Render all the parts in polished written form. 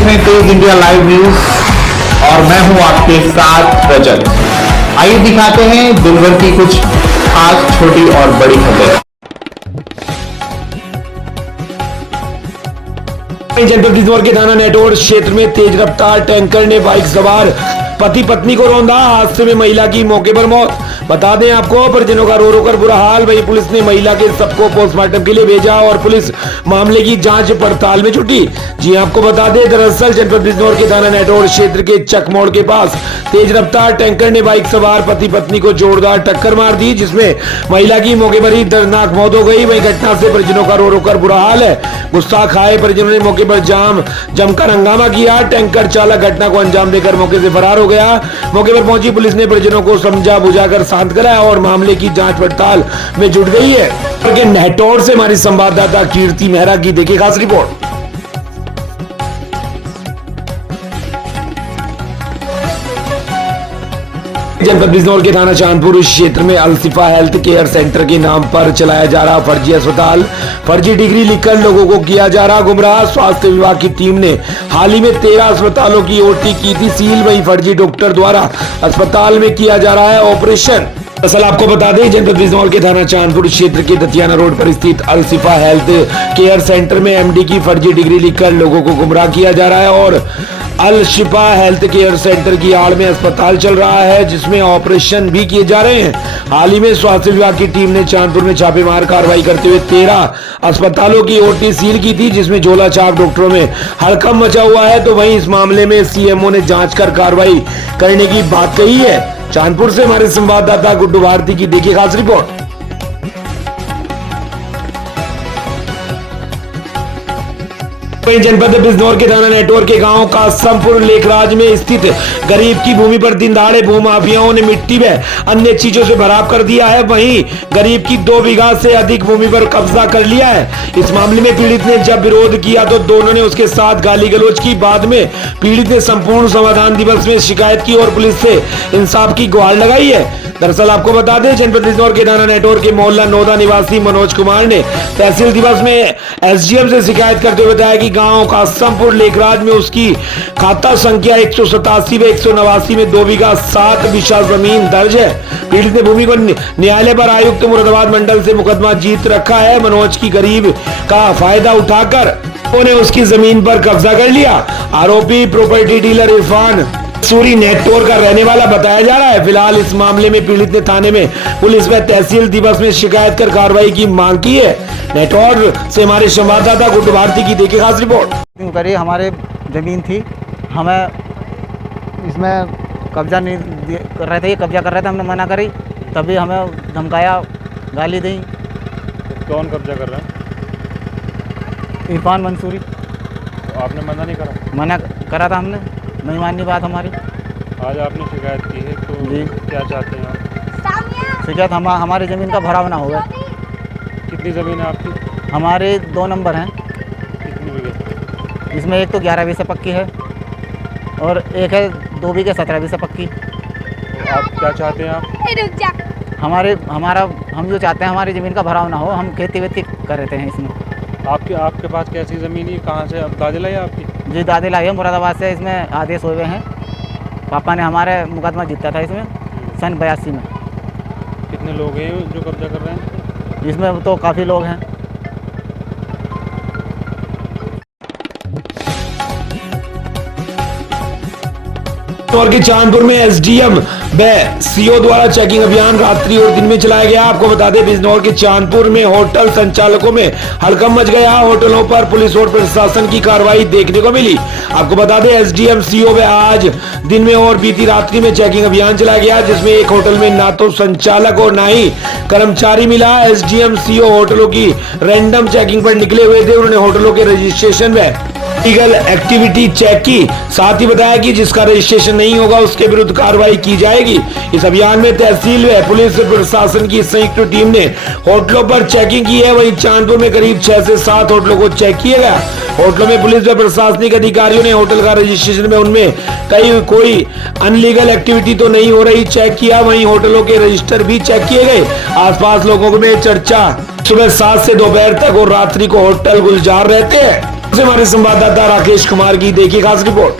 देख रहे हैं तेज इंडिया लाइव न्यूज और मैं हूं आपके साथ रजत। आइए दिखाते हैं दिन भर की कुछ खास छोटी और बड़ी खबरें। जनपद बिजनौर के थाना नेटवर्क क्षेत्र में तेज रफ्तार टैंकर ने बाइक सवार पति पत्नी को रौंदा। हादसे में महिला की मौके पर मौत। बता दें आपको, परिजनों का रो रो कर बुरा हाल। वहीं पुलिस ने महिला के सबको पोस्टमार्टम के लिए भेजा और पुलिस मामले की जांच पड़ताल में जुटी। जी आपको बता दें, दरअसल जनपद बिजनौर के थाना नेटवर्क क्षेत्र के चक मोड़ के पास तेज रफ्तार टैंकर ने बाइक सवार पति पत्नी को जोरदार टक्कर मार दी, जिसमें महिला की मौके पर ही दर्दनाक मौत हो गई। वहीं घटना से परिजनों का रो रो कर बुरा हाल है। गुस्सा खाए परिजनों ने मौके पर जमकर हंगामा किया। टैंकर चालक घटना को अंजाम देकर मौके से फरार हो गया। मौके पर पहुंची पुलिस ने परिजनों को समझा बुझाकर शांत कराया और मामले की जांच पड़ताल में जुट गई है। नेटवर्क से हमारी संवाददाता कीर्ति मेहरा की देखिए खास रिपोर्ट। जनपद बिजनौर के थाना चांदपुर क्षेत्र में अलसिफा हेल्थ केयर सेंटर के नाम पर चलाया जा रहा फर्जी अस्पताल, फर्जी डिग्री लिखकर लोगों को किया जा रहा गुमराह। स्वास्थ्य विभाग की टीम ने हाल ही में 13 अस्पतालों की ओटी की थी सील। वहीं फर्जी डॉक्टर द्वारा अस्पताल में किया जा रहा है ऑपरेशन। दरअसल आपको बता दें, जनपद बिजनौर के थाना चांदपुर क्षेत्र के दतियाना रोड पर स्थित अलसिफा हेल्थ केयर सेंटर में एमडी की फर्जी डिग्री लिखकर लोगों को गुमराह किया जा रहा है और अलशिफा हेल्थ केयर सेंटर की आड़ में अस्पताल चल रहा है, जिसमें ऑपरेशन भी किए जा रहे हैं। हाल ही में स्वास्थ्य विभाग की टीम ने चांदपुर में छापेमार कार्रवाई करते हुए 13 अस्पतालों की ओटी सील की थी, जिसमें झोला छाप डॉक्टरों में हड़कंप मचा हुआ है। तो वहीं इस मामले में सीएमओ ने जांच कर कार्रवाई करने की बात कही है। चांदपुर से हमारे संवाददाता गुड्डू भारती की देखिए खास रिपोर्ट। जनपद बिजनौर के थाना नेटवर्क के गांव कासमपुर लेखराज में स्थित गरीब की भूमि पर दिन दहाड़े भूमाफियाओं ने मिट्टी व अन्य चीजों से भराव कर दिया है। वहीं गरीब की 2 बीघा से अधिक भूमि पर कब्जा कर लिया है। इस मामले में पीड़ित ने जब विरोध किया तो दोनों ने उसके साथ गाली गलौज की। बाद में पीड़ित ने संपूर्ण समाधान दिवस में शिकायत की और पुलिस से इंसाफ की गुहार लगाई है। दरअसल आपको बता दें, जनपद बिजनौर के थाना नेटवर्क के मोहल्ला नोदा निवासी मनोज कुमार ने तहसील दिवस में एसडीएम से शिकायत करते हुए बताया कि गांव कासमपुर लेखराज में उसकी खाता संख्या 187 व 189 में 2 बीघा 7 बिशा जमीन दर्ज है। पीड़ित ने भूमि को न्यायालय पर आयुक्त मुरादाबाद मंडल से मुकदमा जीत रखा है। मनोज की गरीब का फायदा उठाकर उन्होंने उसकी जमीन पर कब्जा कर लिया। आरोपी property dealer Irfan Suri network का रहने वाला बताया जा रहा है। फिलहाल इस मामले में पीड़ित ने थाने में पुलिस व तहसील दिवस में शिकायत कर कार्रवाई की मांग की है। नेटवर्क से हमारे संवाददाता गुड्डू भारती की देखिए खास रिपोर्ट। करिए, हमारे ज़मीन थी, हमें इसमें कब्जा नहीं कर रहे थे, कब्जा कर रहे थे, हमने मना करी, तभी हमें धमकाया, गाली दी। कौन कब्जा कर रहा है? इरफान मंसूरी। तो आपने मना नहीं करा? मना करा था हमने, नहीं माननी बात हमारी। आज आपने शिकायत की है, तो जी क्या चाहते हैं आप? शिकायत हमारी ज़मीन का भराव ना होगा। कितनी ज़मीन है आपकी? हमारे 2 नंबर हैं। कितनी बीघे? इसमें एक तो 11 बीघे पक्की है और एक है 2 बीघे 17 बीघे पक्की। तो आप क्या चाहते हैं आप? हम जो चाहते हैं हमारी ज़मीन का भराव ना हो। हम खेती वेती कर रहे हैं इसमें। आपके पास कैसी ज़मीन है? कहाँ से अब दादी लाई आपकी? जी, दादी लाई है मुरादाबाद से। इसमें आदेश हुए हैं, पापा ने हमारे मुकदमा जीता था इसमें सन 82 में। कितने लोग हैं जो कब्जा कर रहे हैं? इसमें तो काफ़ी लोग हैं। और के चांदपुर में एसडीएम व सीओ द्वारा चेकिंग अभियान रात्रि और दिन में चलाया गया। आपको बता दें, बिजनौर के चांदपुर में होटल संचालकों में हड़कंप मच गया। होटलों पर पुलिस और प्रशासन की कार्रवाई देखने को मिली। आपको बता दें, एसडीएम सीओ व आज दिन में और बीती रात्रि में चेकिंग अभियान चलाया गया, जिसमें एक होटल में ना तो संचालक और ना ही कर्मचारी मिला। एसडीएम सीओ होटलों की रैंडम चेकिंग पर निकले हुए थे। उन्होंने होटलों के रजिस्ट्रेशन व लीगल एक्टिविटी चेक की। साथ ही बताया कि जिसका रजिस्ट्रेशन नहीं होगा उसके विरुद्ध कार्रवाई की जाएगी। इस अभियान में तहसील व पुलिस प्रशासन की संयुक्त टीम ने होटलों पर चेकिंग की है। वहीं चांदपुर में करीब 6 से 7 होटलों को चेक किया गया। होटलों में पुलिस व प्रशासनिक अधिकारियों ने होटल का रजिस्ट्रेशन में उनमें कोई अनलीगल एक्टिविटी तो नहीं हो रही चेक किया। वहीं होटलों के रजिस्टर भी चेक किए गए। आसपास लोगों में चर्चा सुबह 7 से दोपहर तक और रात्रि को होटल गुलजार रहते हैं। हमारे संवाददाता राकेश कुमार की देखिए खास रिपोर्ट।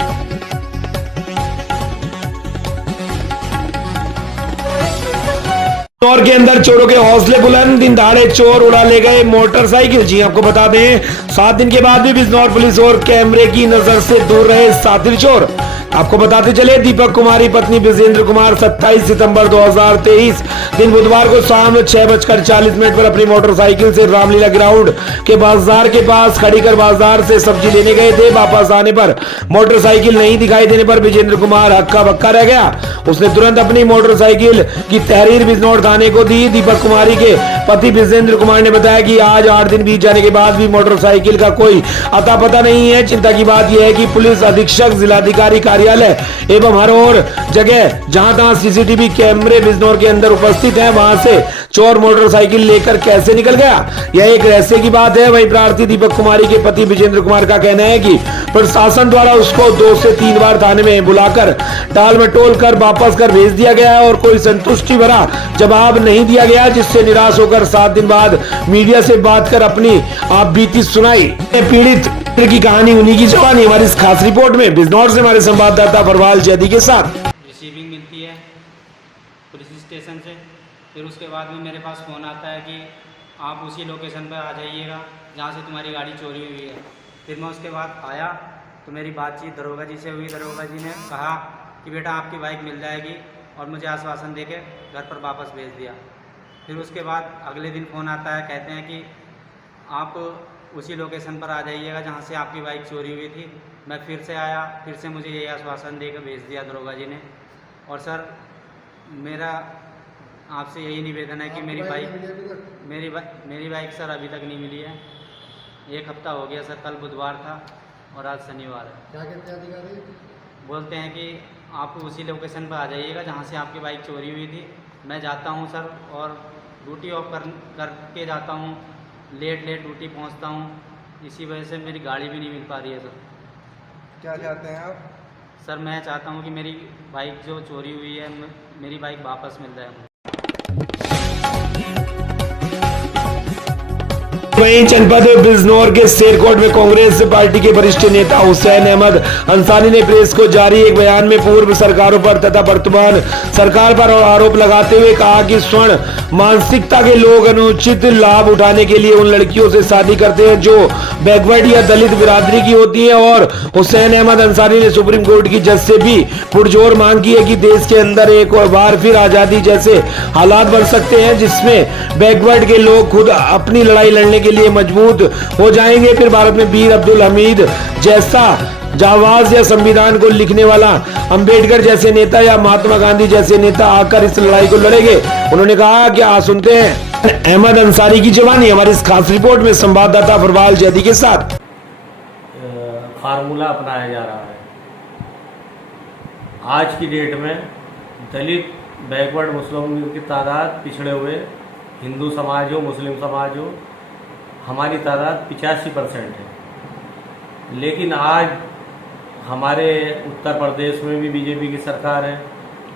बिजनौर के अंदर चोरों के हौसले बुलंद, दिन दहाड़े चोर उड़ा ले गए मोटरसाइकिल। जी आपको बता दें 7 दिन के बाद भी बिजनौर पुलिस और कैमरे की नजर से दूर रहे सातिर चोर। आपको बताते चले दीपक कुमारी पत्नी विजेंद्र कुमार 27 सितंबर 2023 दिन बुधवार को शाम 6:40 पर अपनी मोटरसाइकिल से रामलीला ग्राउंड के बाजार के पास खड़ी कर बाजार से सब्जी लेने गए थे। वापस आने पर मोटरसाइकिल नहीं दिखाई देने पर विजेंद्र कुमार हक्का बक्का रह गया। उसने तुरंत अपनी मोटरसाइकिल की तहरीर बिजनौर थाने को दी। दीपक कुमारी के पति विजेंद्र कुमार ने बताया कि आज 8 दिन बीत जाने के बाद भी मोटरसाइकिल का कोई अता पता नहीं है। चिंता की बात यह है कि पुलिस अधीक्षक, जिलाधिकारी कार्यालय एवं हर और जगह जहां तहां सीसीटीवी कैमरे बिजनौर के अंदर उपस्थित हैं, वहां से चोर मोटरसाइकिल लेकर कैसे निकल गया, यह एक रहस्य की बात है। वहीं प्रार्थी दीपक कुमारी के पति विजेंद्र कुमार का कहना है कि प्रशासन द्वारा उसको 2 से 3 बार थाने में बुलाकर टाल मटोल कर वापस कर भेज दिया गया है और कोई संतुष्टि भरा जवाब नहीं दिया गया, जिससे निराश होकर 7 दिन बाद मीडिया से बात कर अपनी आप बीती सुनाई। पीड़ित की कहानी उन्हीं की जवानी हमारी इस खास रिपोर्ट में बिजनौर से हमारे संवाददाता फरवाल जैदी के साथ। रिसीविंग मिलती है पुलिस स्टेशन से, फिर उसके बाद में मेरे पास फ़ोन आता है कि आप उसी लोकेशन पर आ जाइएगा जहाँ से तुम्हारी गाड़ी चोरी हुई है। फिर मैं उसके बाद आया तो मेरी बातचीत दरोगा जी से हुई। दरोगा जी ने कहा कि बेटा आपकी बाइक मिल जाएगी और मुझे आश्वासन देके घर पर वापस भेज दिया। फिर उसके बाद अगले दिन फ़ोन आता है, कहते हैं कि आप उसी लोकेशन पर आ जाइएगा जहाँ से आपकी बाइक चोरी हुई थी। मैं फिर से आया, फिर से मुझे यही आश्वासन देकर भेज दिया दरोगा जी ने। और सर मेरा आपसे यही निवेदन है कि मेरी बाइक सर अभी तक नहीं मिली है। 1 हफ्ता हो गया सर, कल बुधवार था और आज शनिवार है। क्या कहते हैं अधिकारी? बोलते हैं कि आप उसी लोकेशन पर आ जाइएगा जहाँ से आपकी बाइक चोरी हुई थी। मैं जाता हूँ सर और ड्यूटी ऑफ करके जाता हूँ, लेट ड्यूटी पहुँचता हूँ। इसी वजह से मेरी गाड़ी भी नहीं मिल पा रही है सर। क्या चाहते हैं आप? सर मैं चाहता हूँ कि मेरी बाइक जो चोरी हुई है, मेरी बाइक वापस मिल जाए मुझे। वहीं जनपद बिजनौर के शेरकोट में कांग्रेस पार्टी के वरिष्ठ नेता हुसैन अहमद अंसारी ने प्रेस को जारी एक बयान में पूर्व सरकारों पर तथा वर्तमान सरकार पर आरोप लगाते हुए कहा कि स्वर्ण मानसिकता के लोग अनुचित लाभ उठाने के लिए उन लड़कियों से शादी करते हैं जो बैकवर्ड या दलित बिरादरी की होती है। और हुसैन अहमद अंसारी ने सुप्रीम कोर्ट की जज से भी पुरजोर मांग की है कि देश के अंदर एक और बार फिर आजादी जैसे हालात बन सकते हैं जिसमें बैकवर्ड के लोग खुद अपनी लड़ाई लड़ने के लिए मजबूत हो जाएंगे। फिर भारत में वीर अब्दुल हमीद जैसा जाबाज या संविधान को लिखने वाला अंबेडकर जैसे नेता या महात्मा गांधी जैसे नेता आकर इस लड़ाई को लड़ेंगे। उन्होंने कहा कि आज सुनते हैं अहमद अंसारी की जवानी हमारी इस खास रिपोर्ट में संवाददाता फरवाल जैदी के साथ। फार्मूला अपनाया जा रहा है। आज की डेट में दलित, बैकवर्ड मुस्लिम की तादाद, पिछड़े हुए हिंदू समाज हो, मुस्लिम समाज हो, हमारी तादाद 85% है। लेकिन आज हमारे उत्तर प्रदेश में भी बीजेपी की सरकार है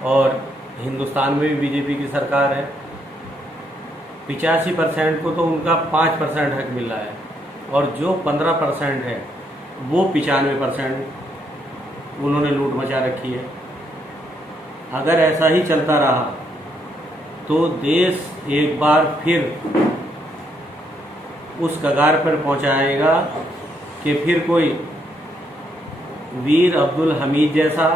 और हिंदुस्तान में भी बीजेपी की सरकार है। 85% को तो उनका 5% हक मिल रहा है और जो 15% है वो 95% उन्होंने लूट मचा रखी है। अगर ऐसा ही चलता रहा तो देश एक बार फिर उस कगार पर पहुंचाएगा कि फिर कोई वीर अब्दुल हमीद जैसा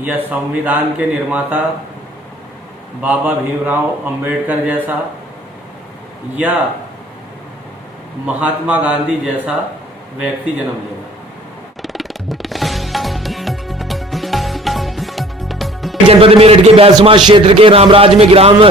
या संविधान के निर्माता बाबा भीमराव अंबेडकर जैसा या महात्मा गांधी जैसा व्यक्ति जन्म लेगा। जनपद मेरठ के बैसमा क्षेत्र के रामराज में ग्राम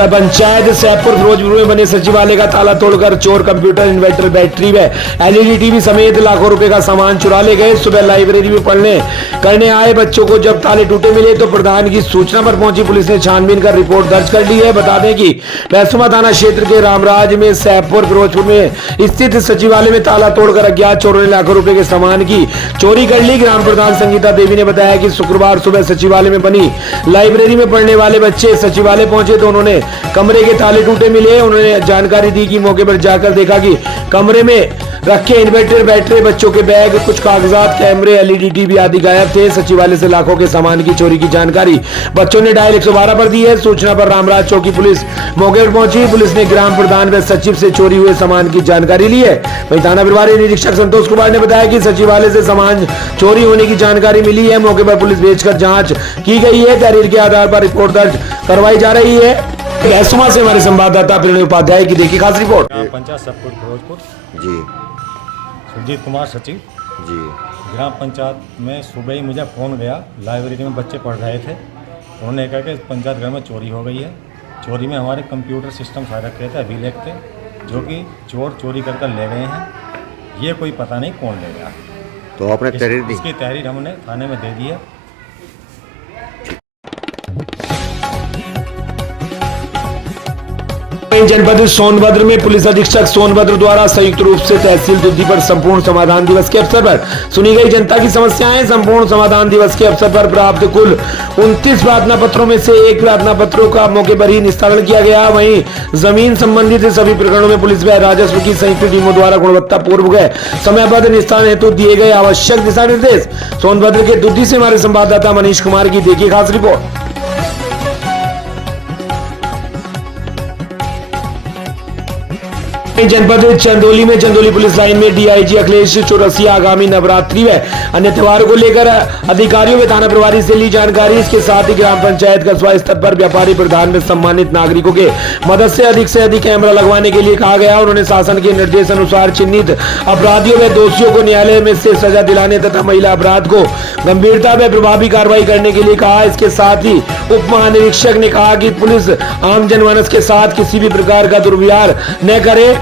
पंचायत सैदपुर फिरोजपुर में बने सचिवालय का ताला तोड़कर चोर कंप्यूटर, इन्वर्टर, बैटरी व एलईडी टीवी समेत लाखों रुपए का सामान चुरा ले गए। सुबह लाइब्रेरी में पढ़ने करने आए बच्चों को जब ताले टूटे मिले तो प्रधान की सूचना पर पहुंची पुलिस ने छानबीन कर रिपोर्ट दर्ज कर ली है। बता दें कि बैसमा थाना क्षेत्र के रामराज में सैदपुर फिरोजपुर में स्थित सचिवालय में ताला तोड़कर अज्ञात चोरों ने लाखों रुपए के सामान की चोरी कर ली। ग्राम प्रधान संगीता देवी ने बताया कि शुक्रवार सुबह सचिवालय में बनी लाइब्रेरी में पढ़ने वाले बच्चे सचिवालय पहुंचे तो उन्होंने कमरे के ताले टूटे मिले। उन्होंने जानकारी दी कि मौके पर जाकर देखा कि कमरे में रखे इन्वर्टर, बैटरी, बच्चों के बैग, कुछ कागजात, कैमरे, एलईडी टीवी आदि गायब थे। सचिवालय से लाखों के सामान की चोरी की जानकारी बच्चों ने डायल 112 पर दी है। सूचना पर रामराज चौकी पुलिस मौके पर पहुंची। पुलिस ने ग्राम प्रधान व सचिव से चोरी हुए सामान की जानकारी ली है। वहीं थाना प्रभारी निरीक्षक संतोष कुमार ने बताया कि सचिवालय से सामान चोरी होने की जानकारी मिली है। मौके पर पुलिस भेजकर जांच की गई है। तहरीर के आधार पर रिपोर्ट दर्ज करवाई जा रही है। ऐसुमा से हमारे संवाददाता प्रणय उपाध्याय की देखिए खास रिपोर्ट। पंचायत सबपुर फिरोजपुर जी सुरजीत कुमार सचिव जी। ग्राम पंचायत में सुबह ही मुझे फ़ोन गया। लाइब्रेरी में बच्चे पढ़ रहे थे। उन्होंने कहा कि पंचायत घर में चोरी हो गई है। चोरी में हमारे कंप्यूटर सिस्टम सारे रखे थे, अभिलेख थे, जो कि चोर चोरी कर ले गए हैं। ये कोई पता नहीं कौन ले गया। तो आपने तहरीर दी? इसकी तहरीर हमने थाने में दे दी है। जनपद सोनभद्र में पुलिस अधीक्षक सोनभद्र द्वारा संयुक्त रूप से तहसील दुद्दी पर संपूर्ण समाधान दिवस के अवसर पर सुनी गई जनता की समस्याएं। संपूर्ण समाधान दिवस के अवसर पर प्राप्त कुल 29 प्रार्थना पत्रों में से 1 प्रार्थना पत्रों का मौके पर ही निस्तारण किया गया। वहीं जमीन संबंधित सभी प्रकरणों में पुलिस व राजस्व की संयुक्त टीमों द्वारा गुणवत्ता पूर्वक समयबद्ध निस्तारण हेतु दिए गए आवश्यक दिशा निर्देश। सोनभद्र के दुद्दी से हमारे संवाददाता मनीष कुमार की देखिए खास रिपोर्ट। जनपद चंदौली में चंदौली पुलिस लाइन में डीआईजी अखिलेश चौरसिया आगामी नवरात्रि व अन्य त्योहारों को लेकर अधिकारियों व थाना प्रभारी से ली जानकारी। इसके साथ ही ग्राम पंचायत कस्बा स्तर पर व्यापारी प्रधान में सम्मानित नागरिकों के मदद से अधिक कैमरा लगवाने के लिए कहा गया। उन्होंने शासन के निर्देश अनुसार चिन्हित अपराधियों व दोषियों को न्यायालय में से सजा दिलाने तथा महिला अपराध को गंभीरता व प्रभावी कार्रवाई करने के लिए कहा। इसके साथ ही उप महानिरीक्षक ने कहा कि पुलिस आम जनमानस के साथ किसी भी प्रकार का दुर्व्यवहार न करे।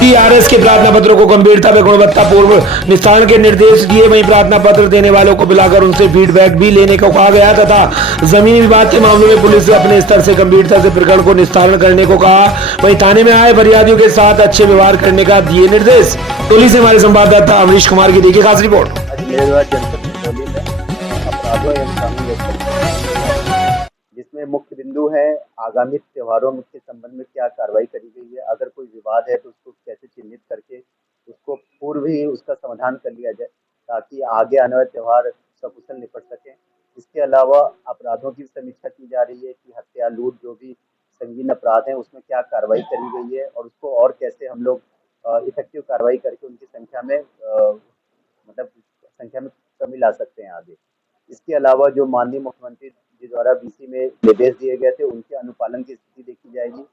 टीआरएस के प्रार्थना पत्रों को गंभीरता व गुणवत्ता पूर्व निस्तारण के निर्देश दिए। वहीं प्रार्थना पत्र देने वालों को बुलाकर उनसे फीडबैक भी लेने को कहा गया तथा जमीनी विवाद के मामलों में पुलिस से अपने स्तर से गंभीरता से प्रकरण को निस्तारण करने को कहा। वहीं थाने में आए फरियादियों के साथ अच्छे व्यवहार करने का दिए निर्देश। पुलिस से हमारे संवाददाता अमरीश कुमार की देखिए खास रिपोर्ट। जिसमें मुख्य बिंदु है आगामी त्योहारों के संबंध में क्या कार्रवाई करी गई है। अगर कोई विवाद है तो उसको कैसे चिन्हित करके उसको पूर्व ही उसका समाधान कर लिया जाए ताकि आगे आने वाले त्यौहार सकुशल निपट सकें। इसके अलावा अपराधों की समीक्षा की जा रही है कि हत्या, लूट जो भी संगीन अपराध हैं उसमें क्या कार्रवाई करी गई है और उसको और कैसे हम लोग इफेक्टिव कार्रवाई करके उनकी संख्या में कमी ला सकते हैं आगे। इसके अलावा जो माननीय मुख्यमंत्री जी द्वारा बीसी में निर्देश दिए गए थे उनके अनुपालन की स्थिति देखी जाएगी।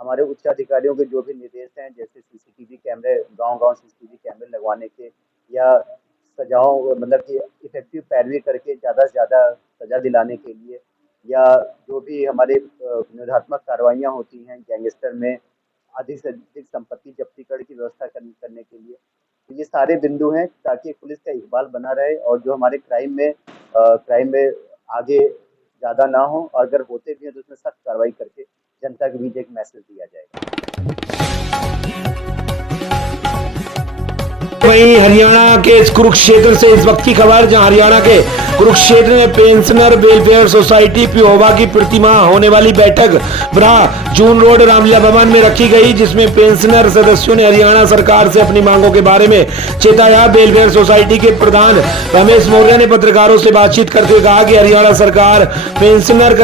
हमारे उच्च अधिकारियों के जो भी निर्देश हैं जैसे सीसीटीवी कैमरे, गांव-गांव सीसीटीवी कैमरे लगवाने के या सजाओं कि इफेक्टिव पैरवी करके ज़्यादा से ज़्यादा सजा दिलाने के लिए या जो भी हमारे निरोधात्मक कार्रवाइयाँ होती हैं गैंगस्टर में अधिक से अधिक संपत्ति जब्ती करने की व्यवस्था करने के लिए। तो ये सारे बिंदु हैं ताकि पुलिस का इकबाल बना रहे और जो हमारे क्राइम में आगे ज़्यादा ना हो और अगर होते भी हैं तो उसमें सख्त कार्रवाई करके जनता के बीच एक मैसेज दिया जाएगा। वहीं हरियाणा के कुरुक्षेत्र से इस वक्त की खबर, जहां हरियाणा के कुरुक्षेत्र में पेंशनर वेलफेयर सोसाइटी पिहोवा की प्रतिमा होने वाली बैठक ब्रा जून रोड रामलीला भवन में रखी गई, जिसमें पेंशनर सदस्यों ने हरियाणा सरकार से अपनी मांगों के बारे में चेताया। वेलफेयर सोसाइटी के प्रधान रमेश मौर्य ने पत्रकारों से बातचीत करते हुए कहा कि हरियाणा सरकार पेंशनर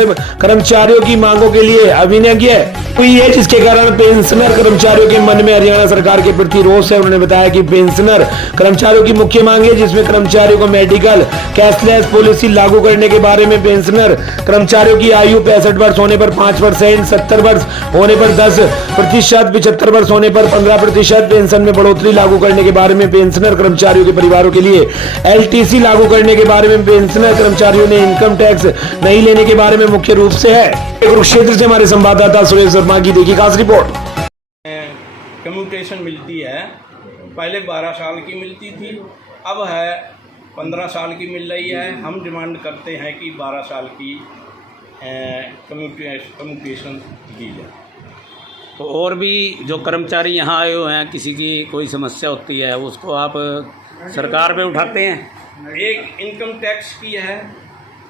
कर्मचारियों की मांगों के लिए अविनज्ञ हुई है, जिसके कारण पेंशनर कर्मचारियों के मन में हरियाणा सरकार के प्रति रोष है। उन्होंने बताया कि पेंशनर कर्मचारियों की मुख्य मांग है जिसमें कर्मचारियों को मेडिकल कैशलेस पॉलिसी लागू करने के बारे में पेंशनर कर्मचारियों की आयु 65 वर्ष होने पर 5%, 70 वर्ष होने पर 10%, 75 वर्ष होने पर 15% पेंशन में बढ़ोतरी लागू करने के बारे में पेंशनर कर्मचारियों के परिवारों के लिए एलटीसी लागू करने के बारे में पेंशनर कर्मचारियों ने इनकम टैक्स नहीं लेने के बारे में मुख्य रूप से है। कुरुक्षेत्र से हमारे संवाददाता सुरेश शर्मा की देखिए खास रिपोर्ट। कम्यूटेशन मिलती है, पहले 12 साल की मिलती थी, अब है 15 साल की मिल रही है। हम डिमांड करते हैं कि 12 साल की कम्यूटेशन दी जाए। तो और भी जो कर्मचारी यहाँ आए हुए हैं, किसी की कोई समस्या होती है उसको आप सरकार पे उठाते हैं। एक इनकम टैक्स की है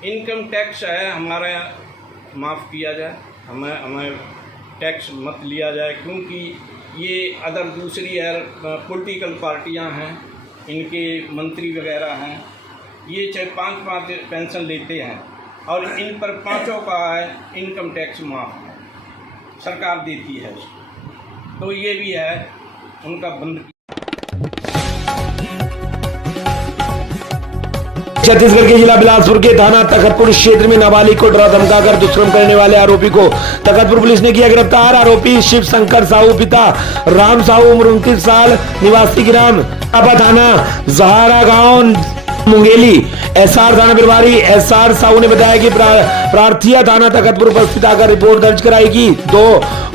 इनकम टैक्स है हमारा माफ़ किया जाए, हमें टैक्स मत लिया जाए, क्योंकि ये अदर दूसरी पॉलिटिकल पार्टियां हैं, इनके मंत्री वगैरह हैं, ये चाहे 5 पेंशन लेते हैं और इन पर 5 का है इनकम टैक्स माफ़ है, सरकार देती है उसको, तो ये भी है उनका बंद। छत्तीसगढ़ के जिला बिलासपुर के थाना तखतपुर क्षेत्र में नाबालिग को डरा धमकाकर दुष्कर्म करने वाले आरोपी को तखतपुर पुलिस ने किया गिरफ्तार। आरोपी शिव शंकर साहू पिता राम साहू उम्र 29 साल निवासी ग्राम आपा थाना जहारा गांव मुंगेली एसआर थाना प्रभारी एसआर साहू ने बताया कि प्रार्थिया थाना तखतपुर उपस्थित आकर रिपोर्ट दर्ज कराई कि 2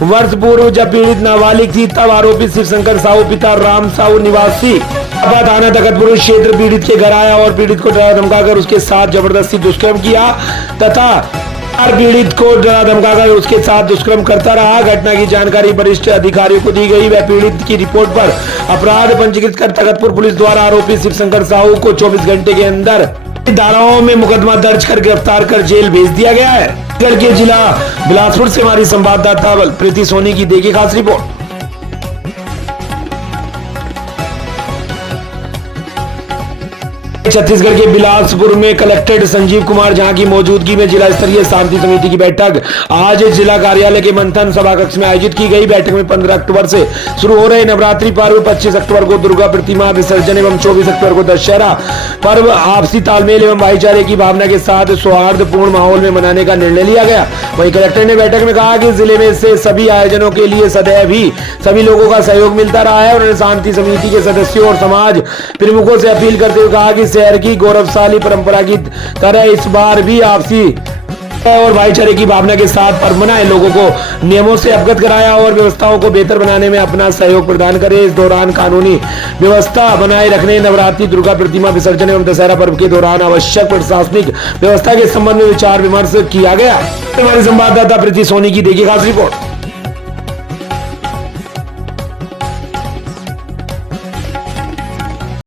वर्ष पूर्व जब पीड़ित नाबालिग थी तब आरोपी शिव शंकर साहू पिता राम साहू निवासी आपा थाना तखतपुर क्षेत्र पीड़ित के घर आया और पीड़ित को डरा धमकाकर उसके साथ जबरदस्ती दुष्कर्म किया तथा पीड़ित को डरा धमकाकर उसके साथ दुष्कर्म करता रहा। घटना की जानकारी वरिष्ठ अधिकारियों को दी गई। वह पीड़ित की रिपोर्ट पर अपराध पंजीकृत कर तखतपुर पुलिस द्वारा आरोपी शिव शंकर साहू को 24 घंटे के अंदर धाराओं में मुकदमा दर्ज कर गिरफ्तार कर जेल भेज दिया गया है। छत्तीसगढ़ के जिला बिलासपुर से हमारी संवाददाता प्रीति सोनी की देखिए खास रिपोर्ट। छत्तीसगढ़ के बिलासपुर में कलेक्टर संजीव कुमार झा की मौजूदगी में जिला स्तरीय शांति समिति की बैठक आज जिला कार्यालय के मंथन सभा कक्ष में आयोजित की गई। बैठक में 15 अक्टूबर से शुरू हो रहे नवरात्रि पर्व, 25 अक्टूबर को दुर्गा प्रतिमा विसर्जन एवं 24 अक्टूबर को दशहरा पर्व आपसी तालमेल एवं भाईचारे की भावना के साथ सौहार्दपूर्ण माहौल में मनाने का निर्णय लिया गया। वहीं कलेक्टर ने बैठक में कहा कि जिले में से सभी आयोजनों के लिए सदैव ही सभी लोगों का सहयोग मिलता रहा है। उन्होंने शांति समिति के सदस्यों और समाज प्रमुखों से अपील करते हुए कहा कि शहर की गौरवशाली परंपरा की तरह इस बार भी आपसी और भाईचारे की भावना के साथ पर्व मनाए, लोगों को नियमों से अवगत कराया और व्यवस्थाओं को बेहतर बनाने में अपना सहयोग प्रदान करे। इस दौरान कानूनी व्यवस्था बनाए रखने, नवरात्रि, दुर्गा प्रतिमा विसर्जन एवं दशहरा पर्व के दौरान आवश्यक प्रशासनिक व्यवस्था के संबंध में विचार विमर्श किया गया। हमारे संवाददाता प्रीति सोनी की देखिए खास रिपोर्ट।